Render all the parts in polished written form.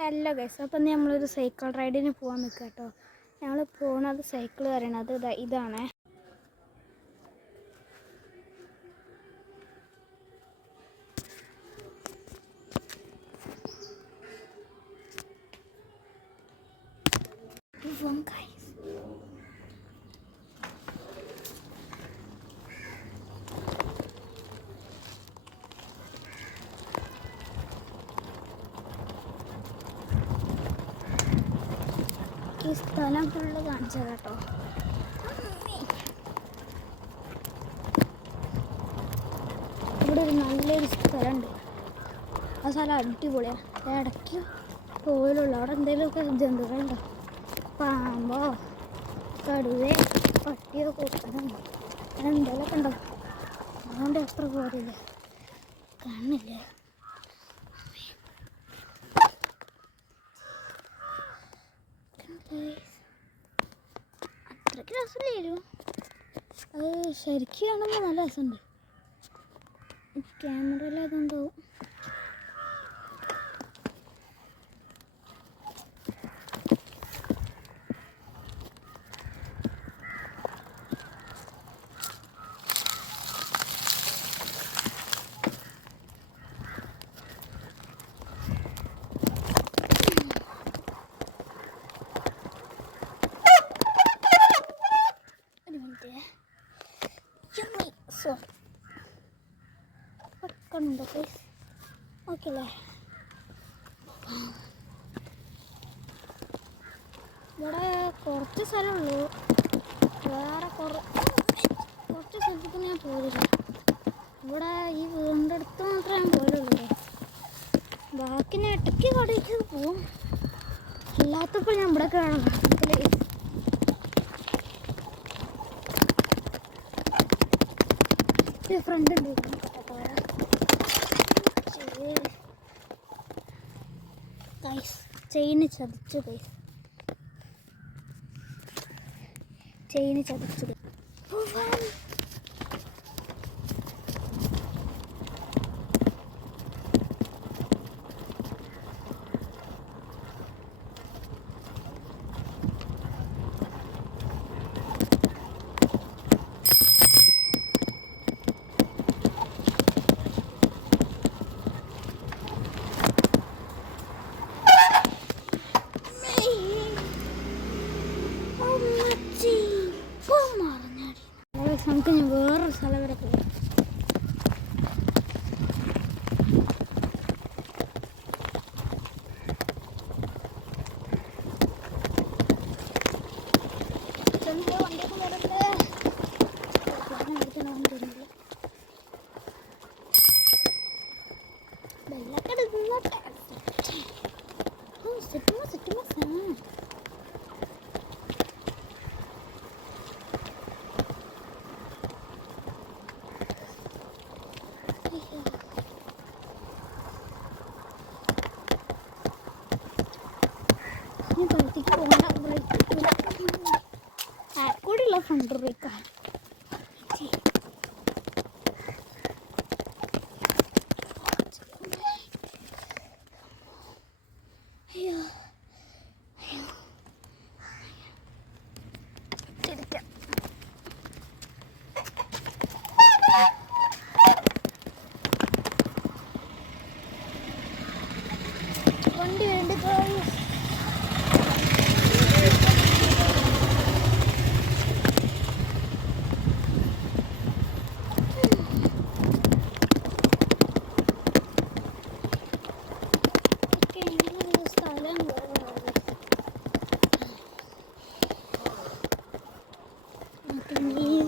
Hello guys, അപ്പം നമ്മളൊരു cycle റൈഡിന് പോകാൻ നിൽക്കുക കേട്ടോ. ഞങ്ങൾ പോകുന്നത് സൈക്കിൾ പറയണത് ഇതാണ്. ഈ സ്ഥലം ഫുള്ള് കാണിച്ചത് കേട്ടോ. ഇവിടെ ഒരു നല്ലൊരു സ്ഥലമുണ്ട്. ആ സ്ഥലം അടിപൊളിയാണ്. ഇടയ്ക്ക് പോലുള്ളൂ. അവിടെ എന്തെങ്കിലുമൊക്കെ ജന്തുക്കളുണ്ടോ, പാമ്പോ കടുവേ പട്ടിയോ കൂട്ടനോ അങ്ങനെ എന്തെങ്കിലുമൊക്കെ ഉണ്ടോ. അതുകൊണ്ട് എത്ര പോരില്ല, കാണില്ല. അത്രയ്ക്ക് രസമില്ലായിരുന്നു. അത് ശരിക്കും കാണുമ്പോൾ നല്ല രസമുണ്ട്. ക്യാമറയിൽ അതുണ്ടാവും. കണ്ടോ ഗൈസ്? ഓക്കെ അല്ലേ? ഇവിടെ കുറച്ച് സ്ഥലമുള്ളൂ. വേറെ കുറച്ച് സ്ഥലത്തേക്ക് ഞാൻ പോയില്ല. ഇവിടെ ഈ വീടിൻ്റെ അടുത്ത് മാത്രമേ ഞാൻ പോയുള്ളൂ. ബാക്കി ഞാൻ ഇടയ്ക്ക് കടയ്ക്ക് പോവും. അല്ലാത്തപ്പോൾ ഞാൻ ഇവിടെ കാണാം. ഫ്രണ്ട് ഉണ്ട്. ചെയിന് ചതിച്ചു ഗൈസ്, ചെയിന് ചതിച്ചു. നമുക്ക് ഞാൻ വേറൊരു സ്ഥലം വരെ പോകാം. കൂടെയുള്ള ഫണ്ട് റേക്കാൻ വണ്ടി വേണ്ടി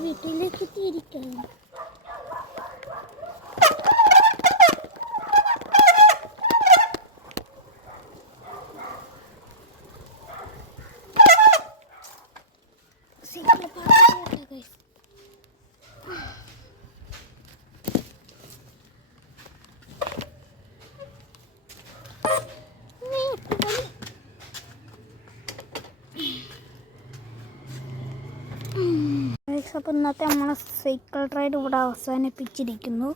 വീട്ടിലേക്ക് തിരിക്കാം. അപ്പോൾ ഇന്നത്തെ നമ്മളെ സൈക്കിൾ റൈഡ് ഇവിടെ അവസാനിപ്പിച്ചിരിക്കുന്നു.